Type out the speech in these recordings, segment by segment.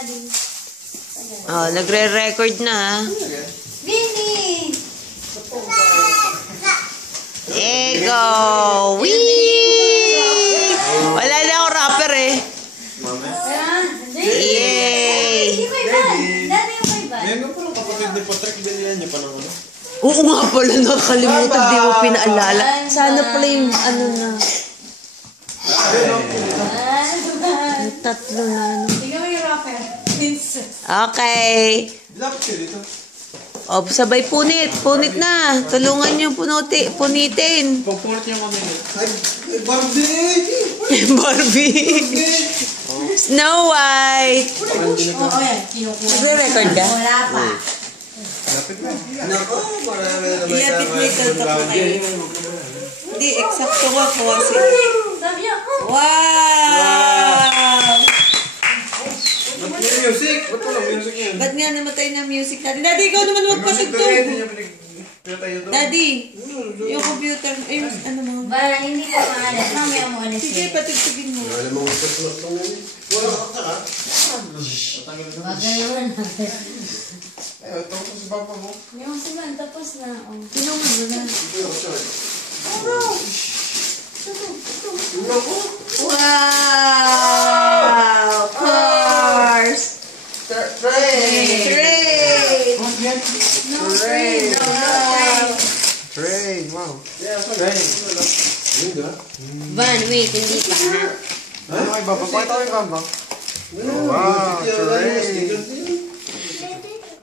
Oh, nagre-record na. Vinny! Ego! Wee! Wala na ako rapper eh. Yay! Dati yung may ban. Ngayon pa lang kapatid ni Patrick, binilihan niya pa ng ano. Oo nga pala, nakalimutan. Di mo pinaalala. Sana pala yung ano na. Yung tatlo na ano. Tingnan mo yung rapper. Okay. Dapat siya dito. O, sabay punit. Punit na. Tulungan niyo punitin. Pagpunit niya kami. Ay, Barbie! Barbie. Snow White. Oo, yan. Kinukuha. Nagre-record ka? Wala pa. Lapit na. Nako, marami na naman Ilapit mo yung kalta ko kayo. Hindi, eksakto nga po kasi. Sabi niya, Wow! Ba't may music? Ba't walang music yan? Ba't nga namatay na music natin? Daddy, ikaw naman magpatugtog. Daddy, yung computer, ay, ano mo? ba, hindi ko maalas. Mamaya mo alas. Sige, patugtugin mo. Wala mo magpatulog lang yan. Wala ka ka. Magalawan natin. Eh, ito ko sa papa mo. Yung siman, tapos na. Tinungan mo na. Ito yung short. Wow! Cars! Train! Train! Train! Wow! Train! Wow! Yeah, train! Yun da? Van, wait, hindi pa ha? Ano kay Bamba? Pakita ko yung Bamba. Wow! Train!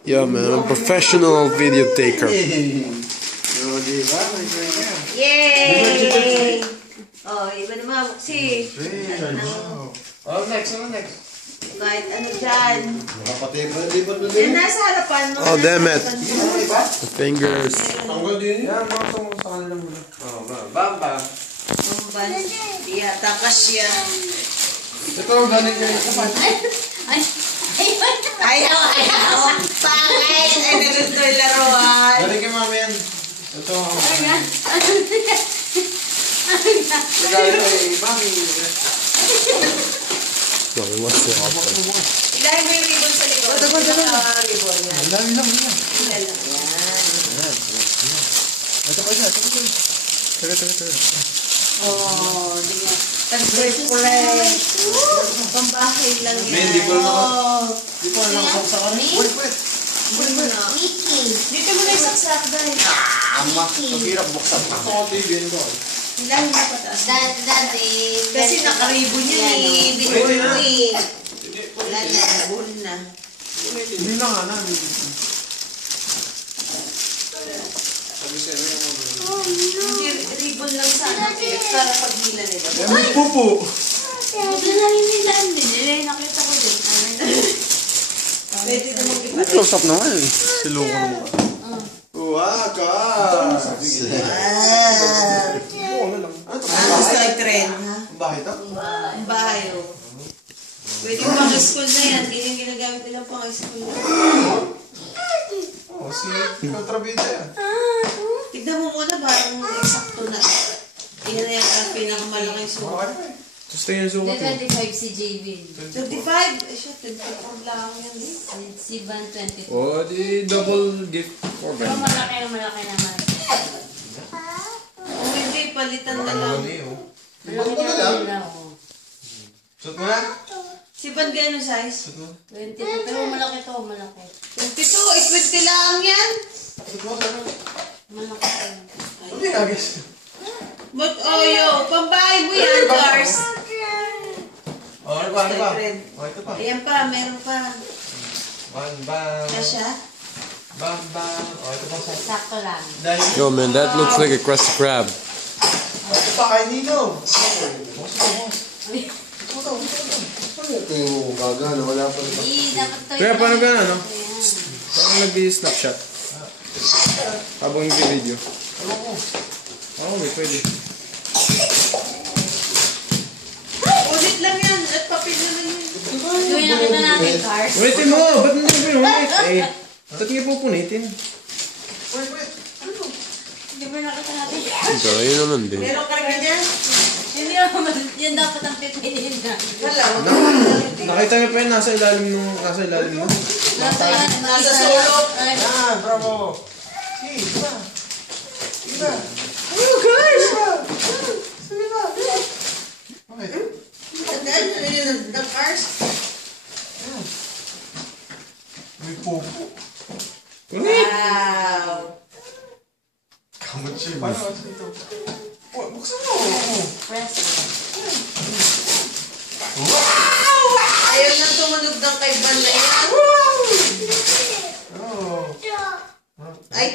Yeah, man, I'm a professional video taker. Oh, di ba? May train ka. Yay! Oh, iba naman. Si. Train! Wow! Oh, next! Ano next? Kahit ano dyan. Nakapatibad na Yan din. nasa harapan. Oh, damn it. Ano iba? The fingers. Tanggal din yan. Yan, mga sa kanila muna. Oh, Bamba. Yata kasya. Ito, galing niya yung kapan. Ayaw. Bakit? Ay, nagusto yung laruan. Galing kay mama yan. Ito ako. Galing kay mami. Sorry, what's the option? Ilahin mo yung ribbon sa likod. Ribbon yan. Dami lang yan. Ilan lang yan. Ito pa siya. Tara. Oh, di nga. Tag-surprise. Pambahay lang yan. Hindi ko lang Oh. Di ko alam kung sa kanin. Wait. Hindi mo na. Dito mo na isaksak dahil. Ama. Ang hirap buksan. Ako ang TV ko. Ilahin mo pataas. Dati. Kasi nakaribon yan eh. Binul mo eh. Wala na. Nabul na. Hindi na nga namin. Sabi sa'yo yung mga Hindi, ribbon lang sana. Para paghila nila. may pupo. Huwag na lang yung nilaan din. Nakita ko din. Pwede namang ipatin. Close up naman. Silukan mo. Wow, ka! Gusto ay trend, ha? Ang bahay ito? Ang bahay, oh. Pwede pang school na yan. Ganyan ginagamit nila pang school. Oh, si kontrabida yan. Tignan mo muna, parang eksakto na. Yan na yan ang pinakamalaking sukat. Gusto yung sukat mo. 25 si JV. 25? Eh, siya, 24 lang yan eh. Si Van 24. Oh, di double gift for Pero malaki naman. Kung hindi, palitan na lang. Malaki naman nila ako. Suot mo na? Si Van gano'n size? 22. Pero malaki to, malaki. 22, 20 lang yan. Suot mo na? Malaki. Hindi nga, guys. But, oh, yo, pambahay mo yan, Cars. Oh, ano ba? Oh, ito pa. Ayan pa, meron pa. Bang. Kasha? Bang. Oh, ito pa sa... Sakto lang. Yo, man, that looks like a Krusty Krab. Ito pa kay Nino. Ito yung gagana, wala pa rin. Dapat to. Kaya paano ka ano? Parang nag-snapshot. Habang nag-video. Oo, pwede. Ulit lang yan. At papel naman yun. Gawin nakita natin, Cars. Ulitin mo! Ba't hindi mo pinunit? Eh, ba't nga po punitin? Wait. Hindi ba nakita natin? Ito, yun naman din. Meron ka rin ganyan? Yun dapat ang pipiliin na. Wala, Nakita niyo pa yun, nasa ilalim mo. Nasa yan, nasa sulok. Ah, bravo. Sige, diba? Diba? Oh, guys! Sige na. Okay. The cars. May popo. Wow. Kamutsi. Paano kasi ito? Oh, buksan mo. Press. Ayaw nang tumunog ng kay Van na yan. Oh. Ay,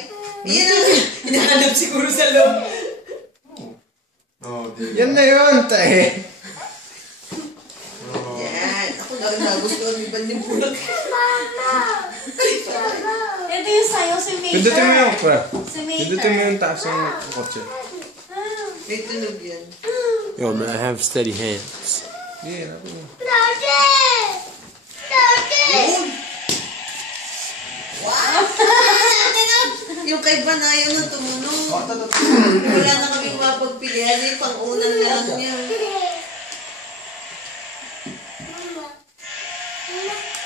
yan ang hinahanap siguro sa loob. Oh, di. Yan na yun, tae. Yan. Ako na nagustuhan ni Van yung bulak. Ito yung sayo, si Mater. Pindutin mo yung pre. Si Mater. Pindutin mo yung taas ng kotse. May tunog yan. Yo, man, I have steady hands. Yeah, ako. Wow! Yung kay Van ayaw nang tumunog. Wala na kaming mapagpilihan. Yung pang-unang na lang niya.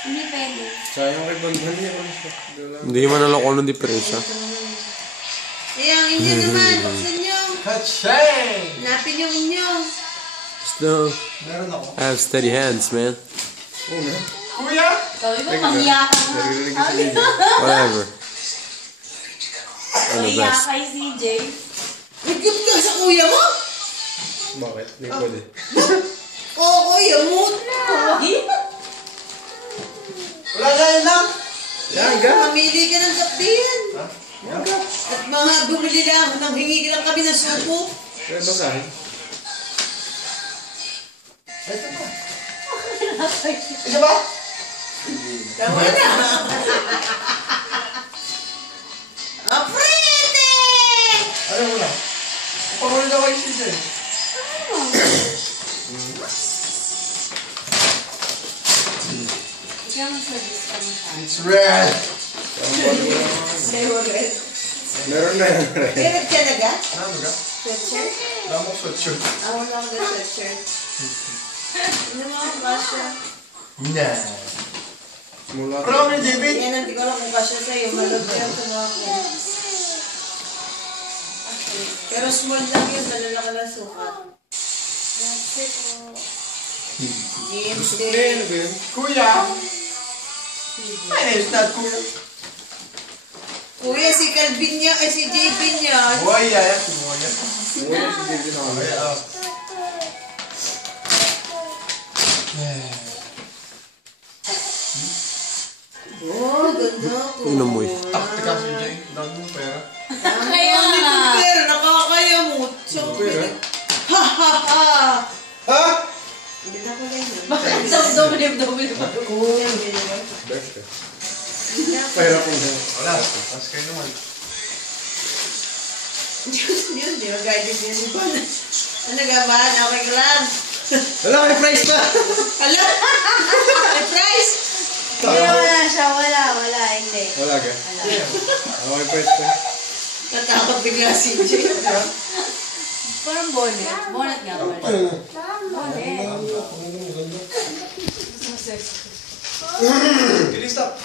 Hindi pwede. Sayang kay Banban niya. Hindi man naloko ng diferensya. Eh, ang inyo naman. Buksan nyo. Kacheng! Hanapin yung inyo. Still, Meron ako. I have steady hands, man. Kuya! Sabi ko, mangya ka nga. Whatever. Ano Mangya best? kay CJ. Nag-gift ka sa kuya mo? Bakit? Hindi pwede. Oo, kuya mo. Wala na yun lang! Yan, ga. Mamili ka ng kapdiyan. At mga bumili lang, nang hingi lang kami ng suko. Kaya basahin. Ito ba? Isa ba? Tama na. Aprete! Ano mo na? Pahuli na kayo siya. Ikaw mag-service ka mo siya. It's red! Favorite. Meron na yan, pre. Favorite ka na ga? Ano ka? Sweatshirt? Lamok sweatshirt. Ako lang na sweatshirt. Ano mga kasha? Hindi. Mula. Ano kami, David? Yan, hindi ko alam kung kasha sa'yo. Malog yan sa mga ko. Pero small lang yun, malalaki na sukat. That's it. Jeans Hindi, din. ano ba yun? Kuya! My name's not Kuya. Kuya, si Calvin niya, ay si JP niya. Buhay yan. Buhay yan. Wala si David ako. Okay, oh. Oh, ganda. Tingnan mo eh. Takti ka si Jay. Dami mo pera. Kaya nga. Pero nakakayamot. Pera? Ha ha ha! Ha? Hindi na pala yun. Bakit double pa? Best eh. Pera ko na. Wala. Tapos kayo naman. Yun, di ba guided yun? Di ba? Ano gabahan? Okay ka lang. Wala, may price pa! Hala! May price! Hindi, wala siya. Wala. Hindi. Wala ka? Wala. Ano may price pa? Natakot bigla si Jay. Parang bonnet. Bonnet nga pala. Bonnet. Really stop.